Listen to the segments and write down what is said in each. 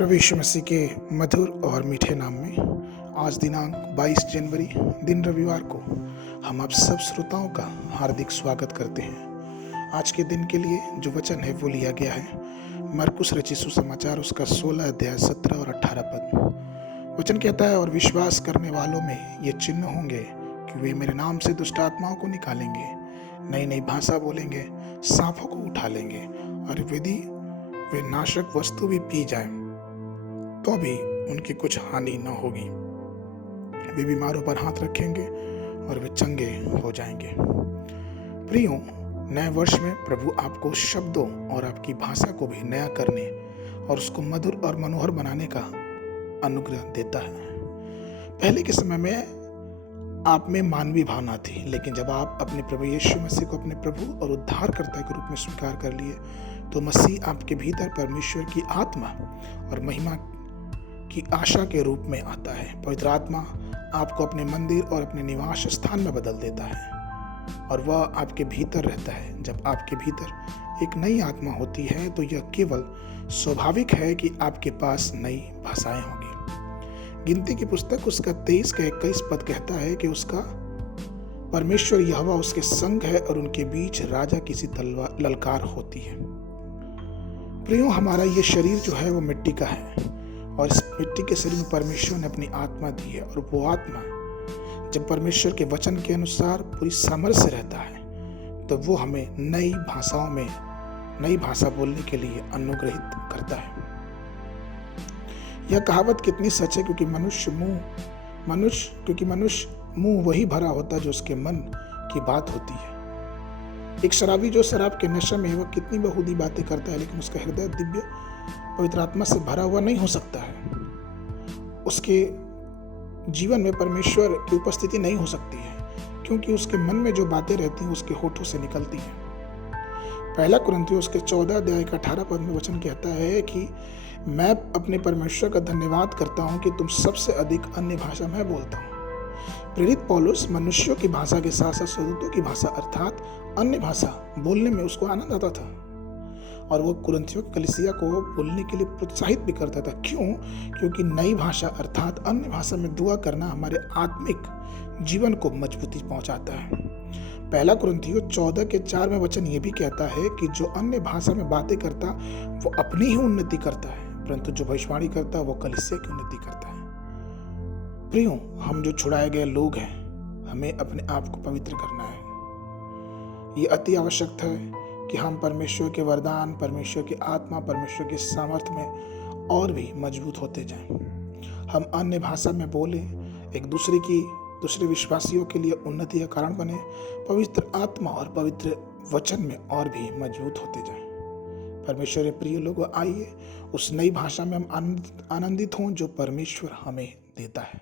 प्रभु यीशु मसीह के मधुर और मीठे नाम में आज दिनांक 22 जनवरी दिन रविवार को हम आप सब श्रोताओं का हार्दिक स्वागत करते हैं। आज के दिन के लिए जो वचन है वो लिया गया है मरकुस रचित सुसमाचार उसका 16 अध्याय 17 और 18 पद। वचन कहता है, और विश्वास करने वालों में ये चिन्ह होंगे कि वे मेरे नाम से दुष्ट आत्माओं को निकालेंगे, नई नई भाषा बोलेंगे, सांपों को उठा लेंगे, और यदि वे नाशक वस्तु भी पी जाएं तो भी उनकी कुछ हानि न होगी। वे बीमारों पर हाथ रखेंगे और वे चंगे हो जाएंगे। प्रियो, नए वर्ष में प्रभु आपको शब्दों और आपकी भाषा को भी नया करने और उसको मधुर और मनोहर बनाने का अनुग्रह देता है। पहले के समय में आप में मानवीय भावना थी, लेकिन जब आप अपने प्रभु यीशु मसीह को अपने प्रभु और उद्धारकर्ता के रूप में स्वीकार कर लिए तो मसीह आपके भीतर परमेश्वर की आत्मा और महिमा की आशा के रूप में आता है। पवित्र आत्मा आपको अपने मंदिर और अपने निवास स्थान में बदल देता है और वह आपके भीतर रहता है। जब आपके भीतर एक नई आत्मा होती है तो यह केवल स्वाभाविक है कि आपके पास नई भाषाएं होंगी। गिनती की पुस्तक उसका 23 का 21 पद कहता है कि उसका परमेश्वर यहोवा उसके संग है और उनके बीच राजा किसी ललकार होती है। प्रियो, हमारा ये शरीर जो है वो मिट्टी का है और इस मिट्टी के शरीर में परमेश्वर ने अपनी आत्मा दी है, और वो आत्मा जब परमेश्वर के वचन के अनुसार पूरी सामर्थ्य से रहता है तो वो हमें नई भाषाओं में नई भाषा बोलने के लिए अनुग्रहित करता है। यह कहावत कितनी सच है, क्योंकि मनुष्य मुंह वही भरा होता है जो उसके मन की बात होती है। एक शराबी जो शराब के नशे में वह कितनी बहुधी बातें करता है, लेकिन उसका हृदय दिव्य पवित्र आत्मा से भरा हुआ नहीं हो सकता है। उसके जीवन में परमेश्वर की उपस्थिति नहीं हो सकती है, क्योंकि उसके मन में जो बातें रहती हैं उसके होठों से निकलती हैं। पहला कुरिन्थियों उसके 14 अध्याय का 18 पद में वचन कहता है कि मैं अपने परमेश्वर का धन्यवाद करता हूं कि तुम सबसे अधिक अन्य भाषा में बोलता हूं। प्रेरित पौलुस मनुष्यों की भाषा के साथ साथ स्वर्गदूतों की भाषा अर्थात अन्य भाषा बोलने में उसको आनंद आता था, और वो कुरिन्थियों की कलीसिया को बोलने के लिए प्रोत्साहित भी करता था। क्यों? क्योंकि नई भाषा अर्थात अन्य भाषा में दुआ करना हमारे आत्मिक जीवन को मजबूती पहुंचाता है। पहला कुरिन्थियों 14 के 4 में वचन ये भी कहता है कि जो अन्य भाषा में बातें करता वो अपनी ही उन्नति करता है, परंतु जो भविष्यवाणी करता वो कलीसिया की उन्नति करता है। प्रियो, हम जो छुड़ाए गए लोग हैं, हमें अपने आप को पवित्र करना है। ये अति आवश्यक है कि हम परमेश्वर के वरदान, परमेश्वर की आत्मा, परमेश्वर के सामर्थ्य में और भी मजबूत होते जाएं। हम अन्य भाषा में बोलें, एक दूसरे विश्वासियों के लिए उन्नति का कारण बने, पवित्र आत्मा और पवित्र वचन में और भी मजबूत होते जाएं। परमेश्वर के प्रिय लोगों, आइए उस नई भाषा में हम आनंदित हों जो परमेश्वर हमें देता है।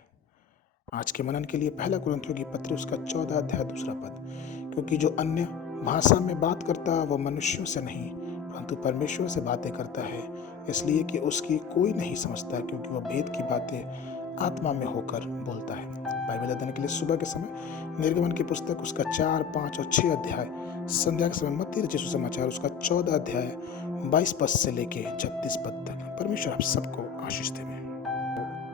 आज के मनन के लिए पहला कुरिन्थियों की पत्री उसका 14 अध्याय 2 पद, क्योंकि जो अन्य भाषा में बात करता है वह मनुष्यों से नहीं परंतु परमेश्वर से बातें करता है, इसलिए कि उसकी कोई नहीं समझता, क्योंकि वह भेद की बातें आत्मा में होकर बोलता है। बाइबल अध्ययन के लिए सुबह के समय निर्गमन की पुस्तक उसका 4, 5 और 6 अध्याय, संध्या के समय मत्ती रचित सुसमाचार उसका 14 अध्याय 22 पद से लेके 36 पद तक। परमेश्वर आप सबको आशीष देवे।